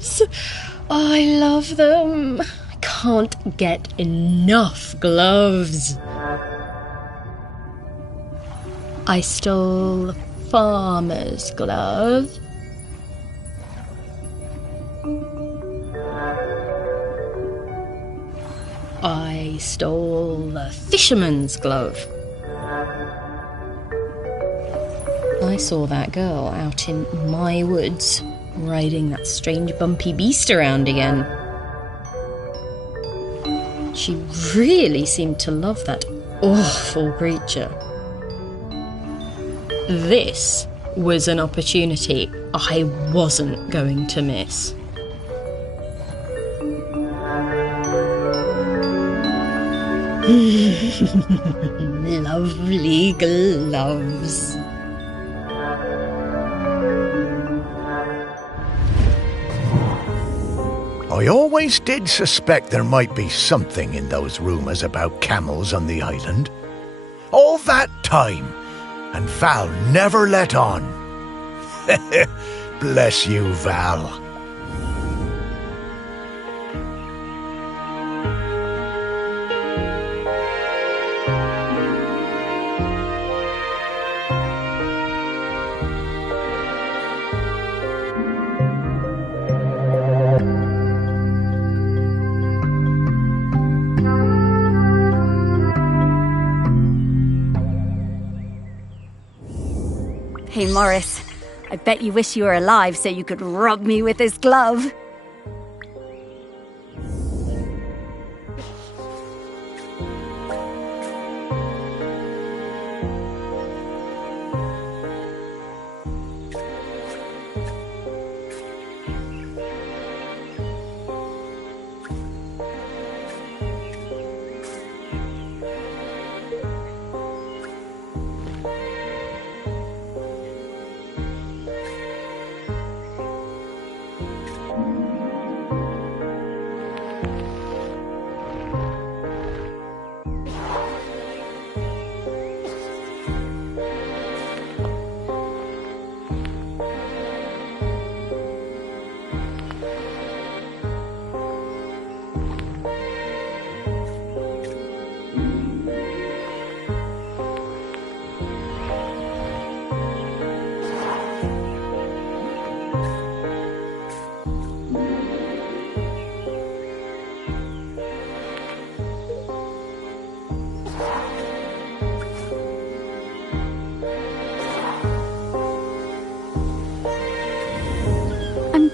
gloves. Oh, I love them. I can't get enough gloves. I stole the farmer's glove. I stole the fisherman's glove. I saw that girl out in my woods, riding that strange bumpy beast around again. She really seemed to love that awful creature. This was an opportunity I wasn't going to miss. Lovely gloves. I always did suspect there might be something in those rumours about camels on the island. All that time, and Val never let on. Bless you, Val. Hey, Morris, I bet you wish you were alive so you could rub me with this glove.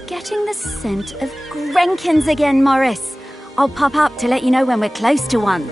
Getting the scent of Grenkins again, Morris. I'll pop up to let you know when we're close to one.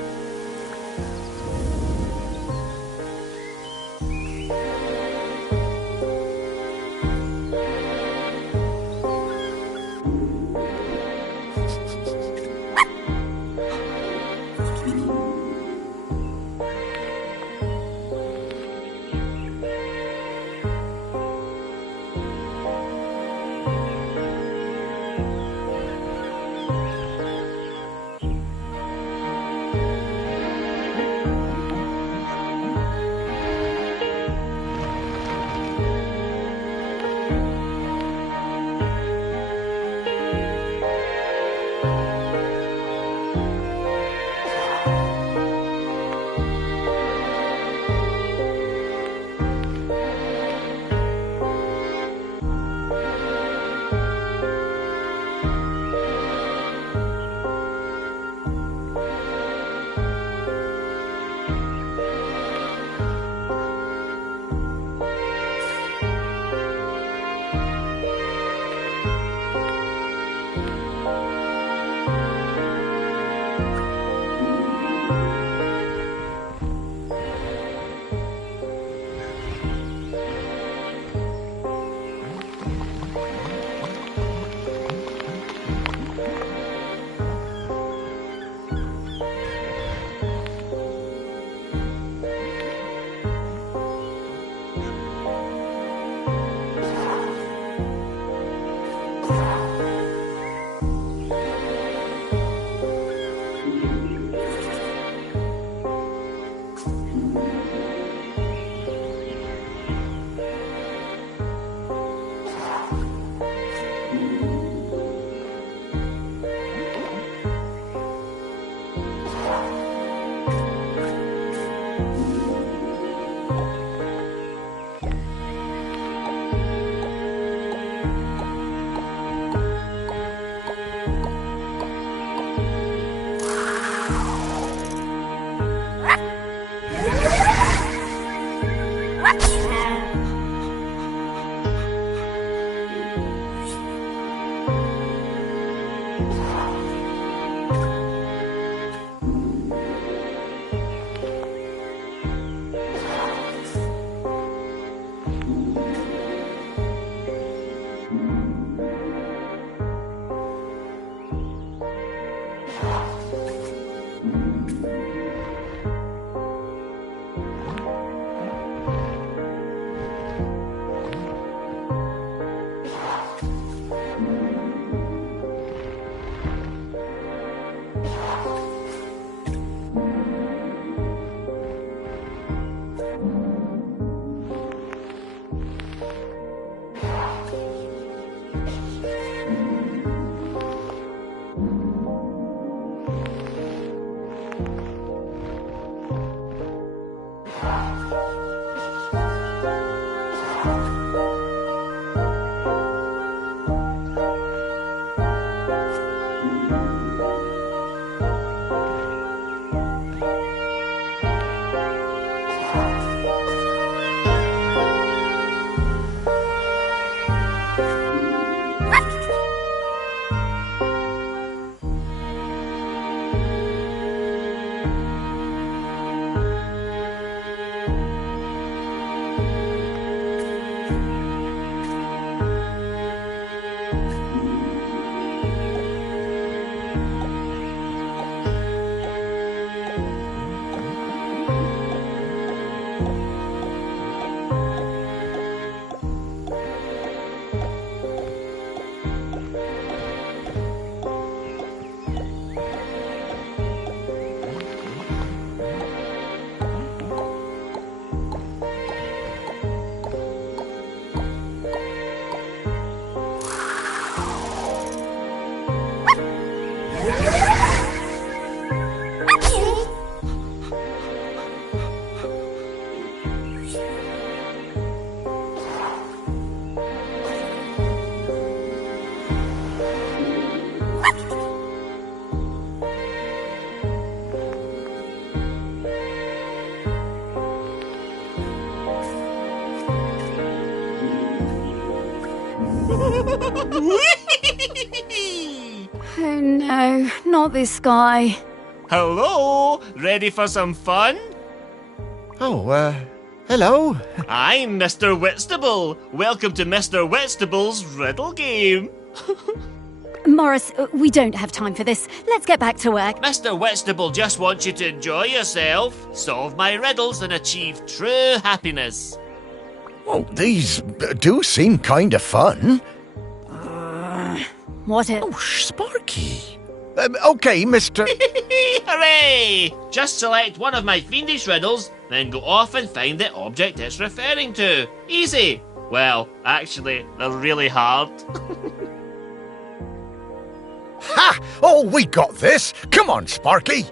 Oh no, not this guy. Hello, ready for some fun? Oh, hello. I'm Mr. Whitstable. Welcome to Mr. Whitstable's riddle game. Morris, we don't have time for this. Let's get back to work. Mr. Whitstable just wants you to enjoy yourself, solve my riddles and achieve true happiness. Oh, these do seem kind of fun. What it? Oh, Sparky. Okay, Mr. Hooray! Just select one of my fiendish riddles, then go off and find the object it's referring to. Easy. Well, actually, they're really hard. Ha! Oh, we got this. Come on, Sparky.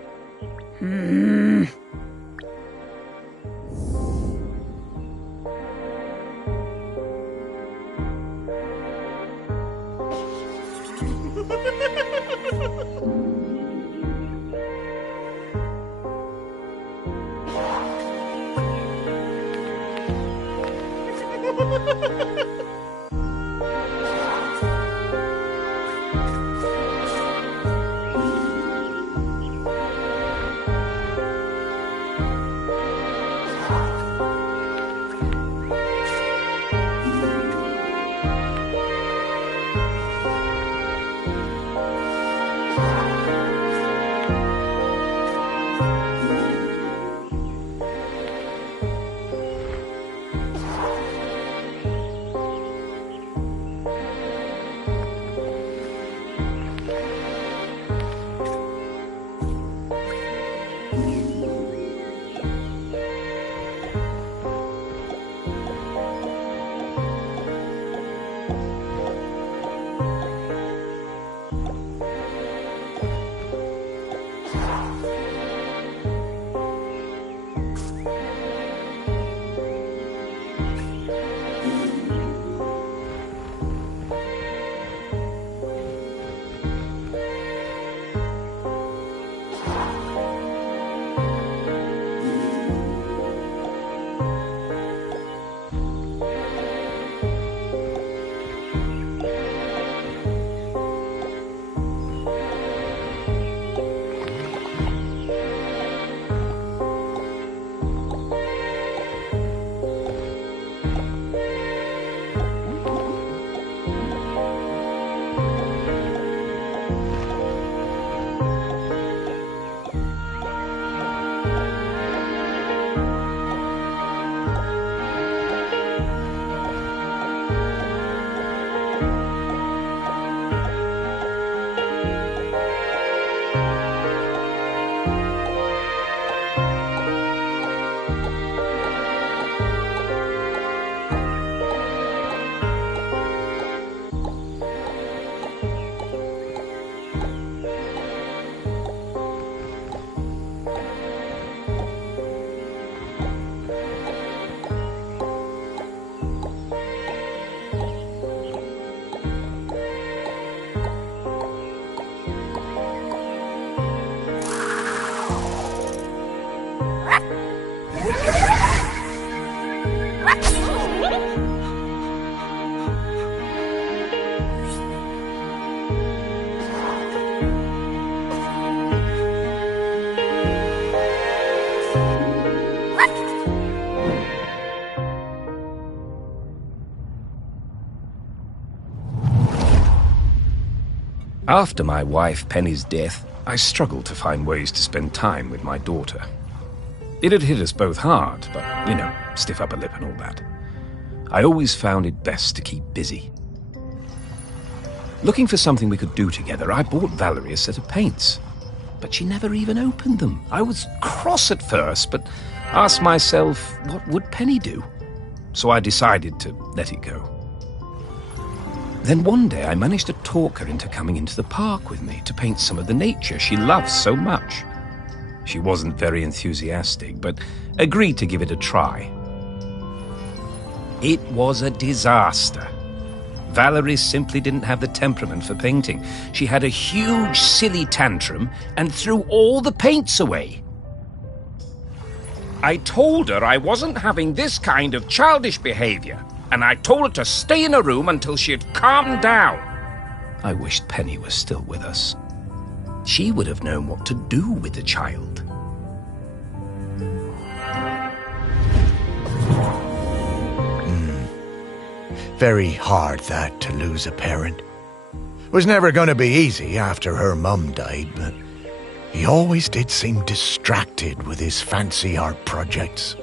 After my wife Penny's death, I struggled to find ways to spend time with my daughter. It had hit us both hard, but, stiff upper lip and all that. I always found it best to keep busy. Looking for something we could do together, I bought Valerie a set of paints. But she never even opened them. I was cross at first, but asked myself, what would Penny do? So I decided to let it go. Then one day I managed to talk her into coming into the park with me to paint some of the nature she loves so much. She wasn't very enthusiastic, but agreed to give it a try. It was a disaster. Valerie simply didn't have the temperament for painting. She had a huge, silly tantrum and threw all the paints away. I told her I wasn't having this kind of childish behavior, and I told her to stay in her room until she had calmed down. I wished Penny was still with us. She would have known what to do with the child. Very hard, that, to lose a parent. Was never going to be easy after her mum died, but he always did seem distracted with his fancy art projects.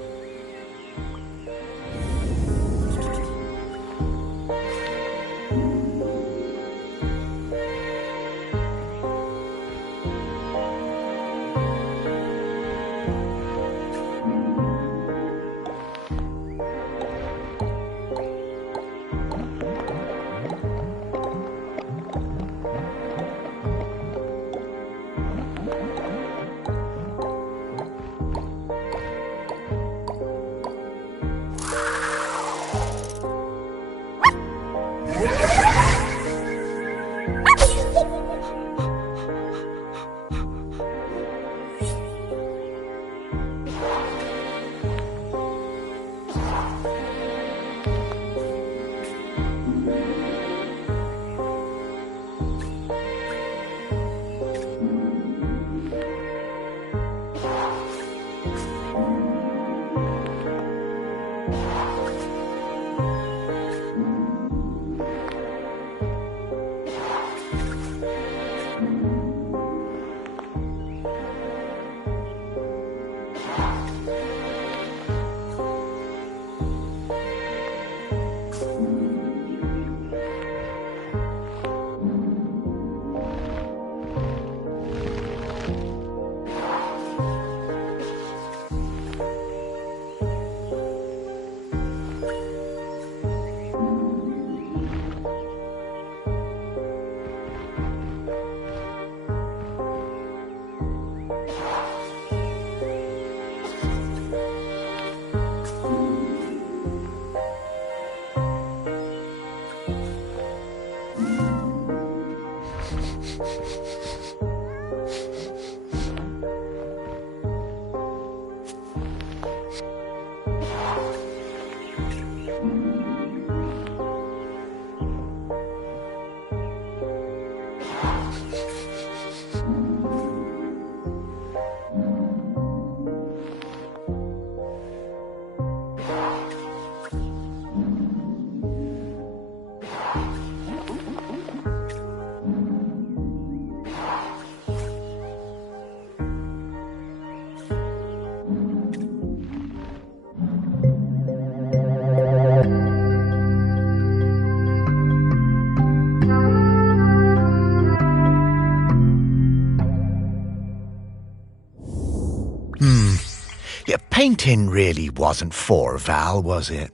Painting really wasn't for Val, was it?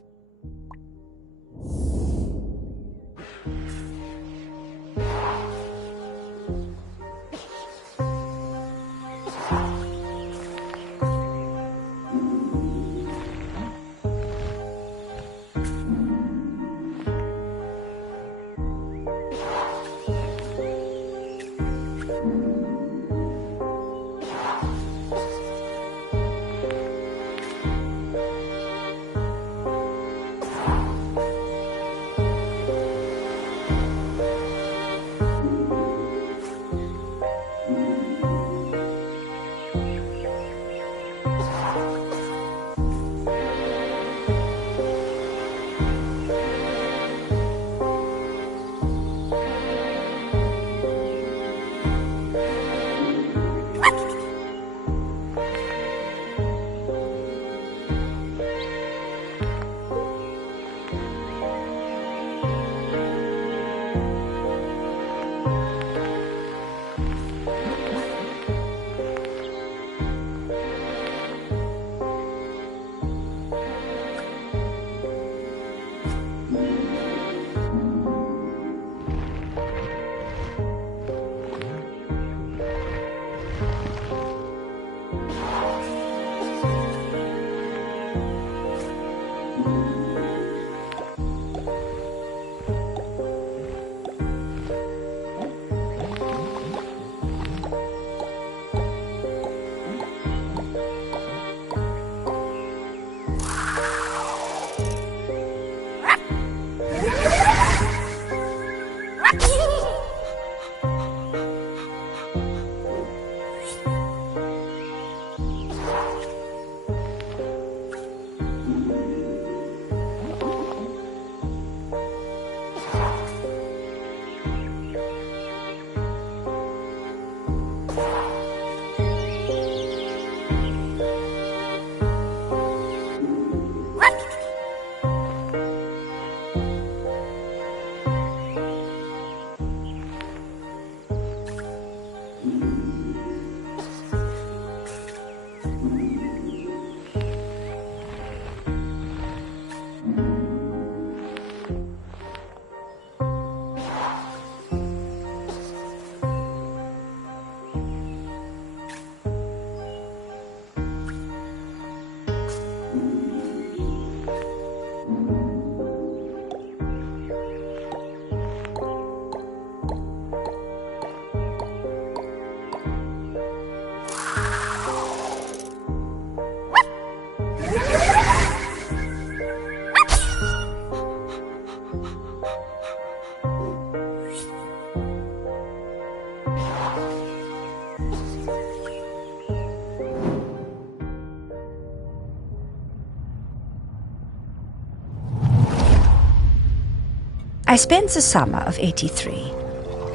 I spent the summer of '83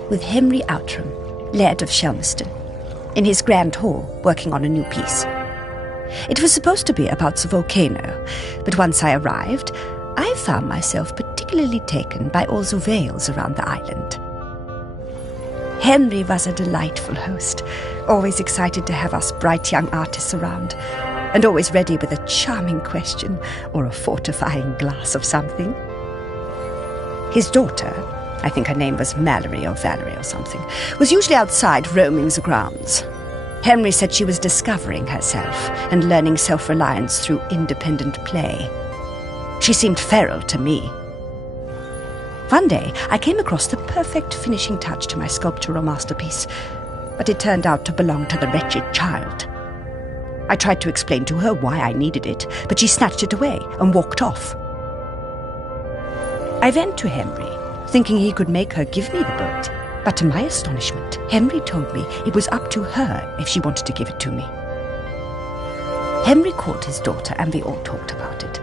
with Henry Outram, Laird of Shelmerston, in his grand hall working on a new piece. It was supposed to be about the volcano, but once I arrived, I found myself particularly taken by all the vales around the island. Henry was a delightful host, always excited to have us bright young artists around, and always ready with a charming question or a fortifying glass of something. His daughter, I think her name was Mallory or Valerie or something, was usually outside roaming the grounds. Henry said she was discovering herself and learning self-reliance through independent play. She seemed feral to me. One day, I came across the perfect finishing touch to my sculptural masterpiece, but it turned out to belong to the wretched child. I tried to explain to her why I needed it, but she snatched it away and walked off. I went to Henry, thinking he could make her give me the boat, but to my astonishment, Henry told me it was up to her if she wanted to give it to me. Henry called his daughter and we all talked about it.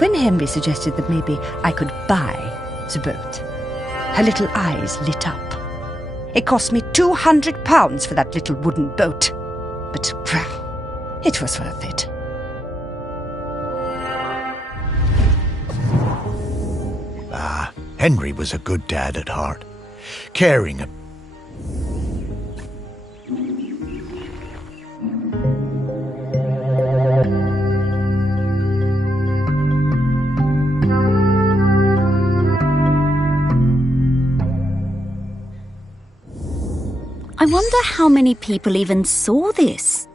When Henry suggested that maybe I could buy the boat, her little eyes lit up. It cost me £200 for that little wooden boat, but it was worth it. Henry was a good dad at heart, caring. I wonder how many people even saw this.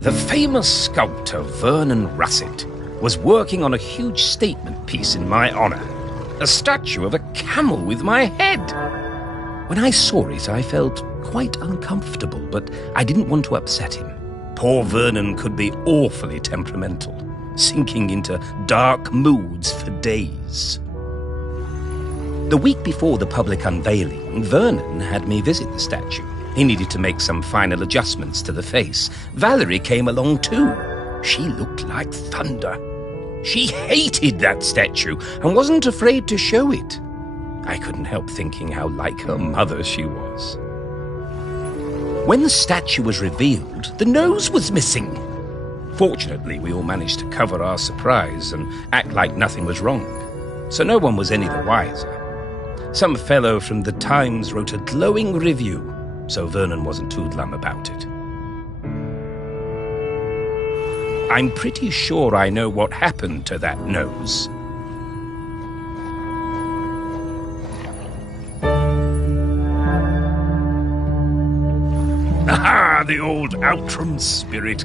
The famous sculptor Vernon Russet was working on a huge statement piece in my honour, a statue of a camel with my head. When I saw it, I felt quite uncomfortable, but I didn't want to upset him. Poor Vernon could be awfully temperamental, sinking into dark moods for days. The week before the public unveiling, Vernon had me visit the statue. He needed to make some final adjustments to the face. Valerie came along too. She looked like thunder. She hated that statue and wasn't afraid to show it. I couldn't help thinking how like her mother she was. When the statue was revealed, the nose was missing. Fortunately, we all managed to cover our surprise and act like nothing was wrong, so no one was any the wiser. Some fellow from the Times wrote a glowing review, so Vernon wasn't too glum about it. I'm pretty sure I know what happened to that nose. Ah, the old Outram spirit.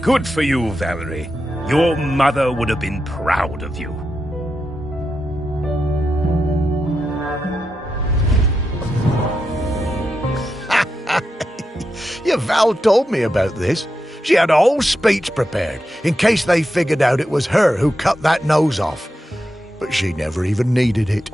Good for you, Valerie. Your mother would have been proud of you. Yeah, Val told me about this. She had a whole speech prepared in case they figured out it was her who cut that nose off. But she never even needed it.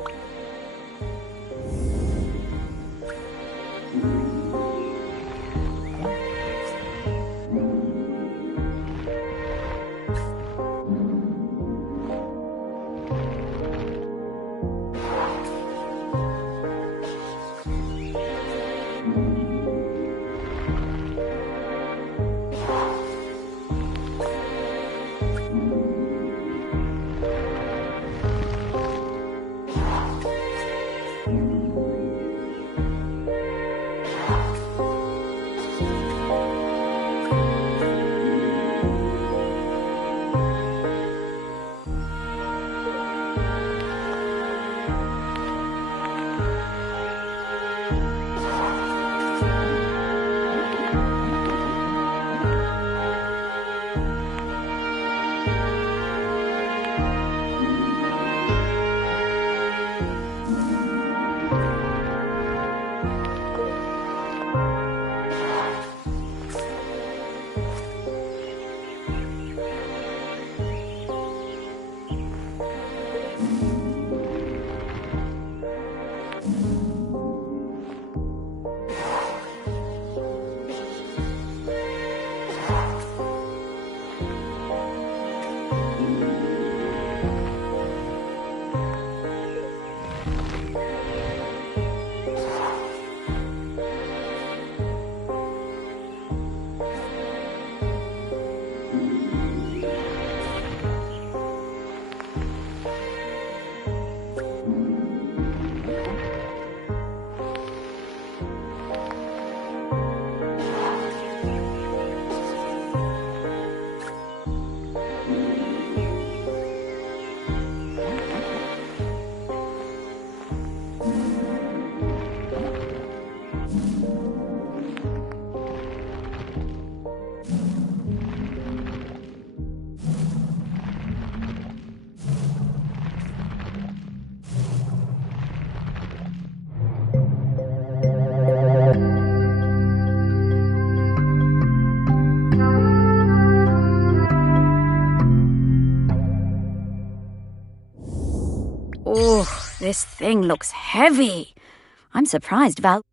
This thing looks heavy. I'm surprised, Val.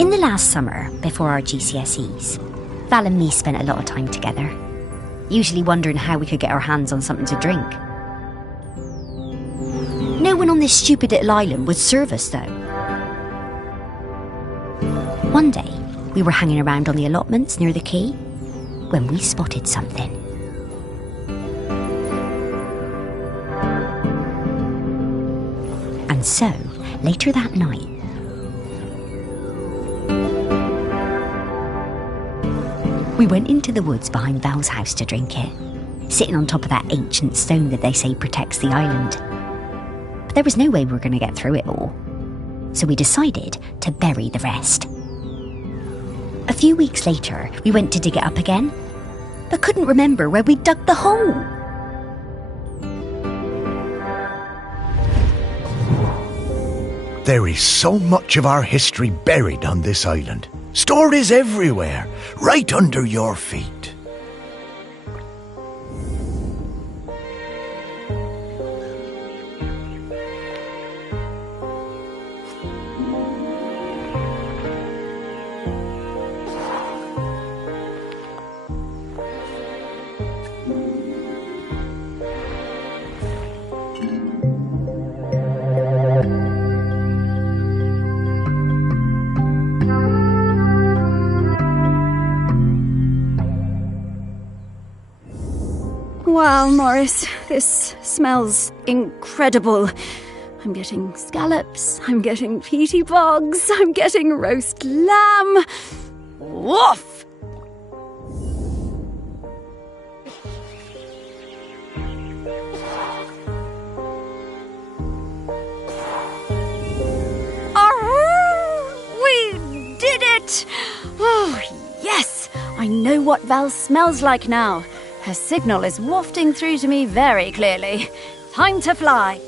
In the last summer, before our GCSEs, Val and me spent a lot of time together, usually wondering how we could get our hands on something to drink. No one on this stupid little island would serve us, though. One day, we were hanging around on the allotments near the quay when we spotted something. And so, later that night, we went into the woods behind Val's house to drink it, sitting on top of that ancient stone that they say protects the island. But there was no way we were going to get through it all, so we decided to bury the rest. A few weeks later, we went to dig it up again, but couldn't remember where we'd dug the hole. There is so much of our history buried on this island. Stories everywhere, right under your feet. Wow, Morris, this smells incredible. I'm getting scallops, I'm getting peaty bogs, I'm getting roast lamb. Woof! We did it! Oh, yes! I know what Val smells like now. Her signal is wafting through to me very clearly. Time to fly.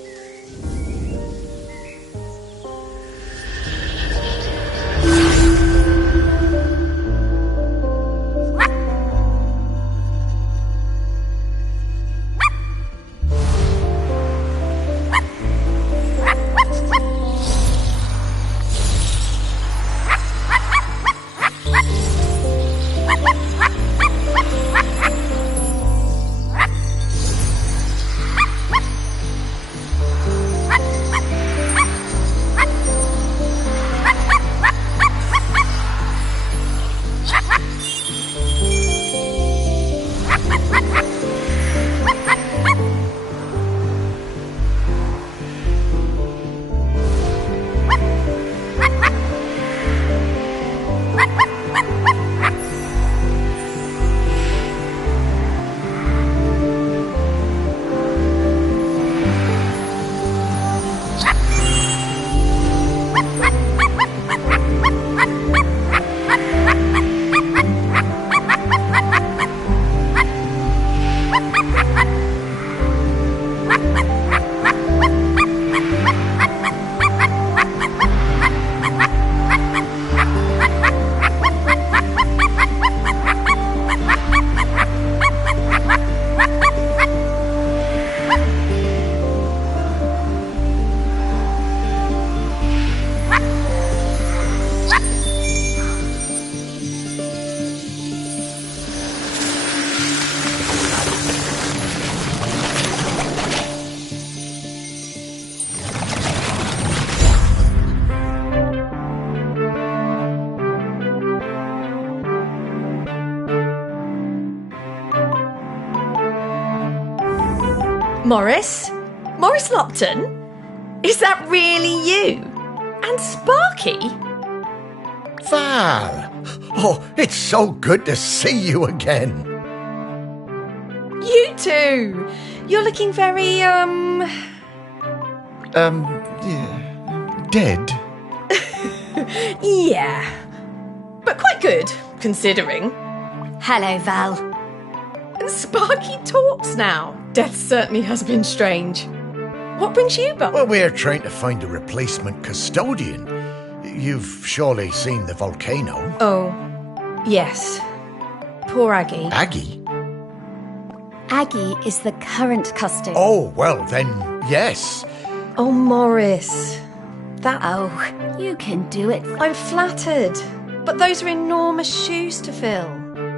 Morris? Morris Lupton? Is that really you? And Sparky? Val! Oh, it's so good to see you again. You too! You're looking very, Dead? Yeah. But quite good, considering. Hello, Val. And Sparky talks now. Death certainly has been strange. What brings you back? Well, we're trying to find a replacement custodian. You've surely seen the volcano. Oh, yes. Poor Aggie. Aggie? Aggie is the current custodian. Oh, well then, yes. Oh, Morris. That... Oh, You can do it. I'm flattered, but those are enormous shoes to fill.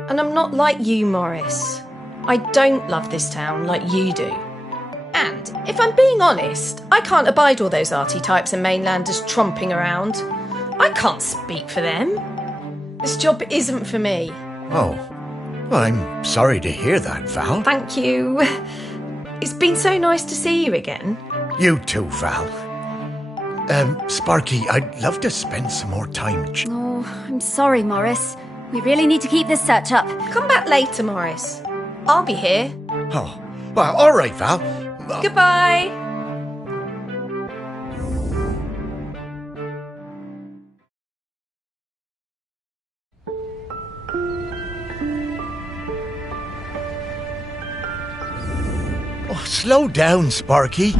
And I'm not like you, Morris. I don't love this town like you do. And, if I'm being honest, I can't abide all those arty types and mainlanders tromping around. I can't speak for them. This job isn't for me. Oh, well, I'm sorry to hear that, Val. Thank you. It's been so nice to see you again. You too, Val. Sparky, I'd love to spend some more time. Oh, I'm sorry, Morris. We really need to keep this search up. Come back later, Morris. I'll be here. Oh, well, all right, Val. Goodbye. Oh, slow down, Sparky.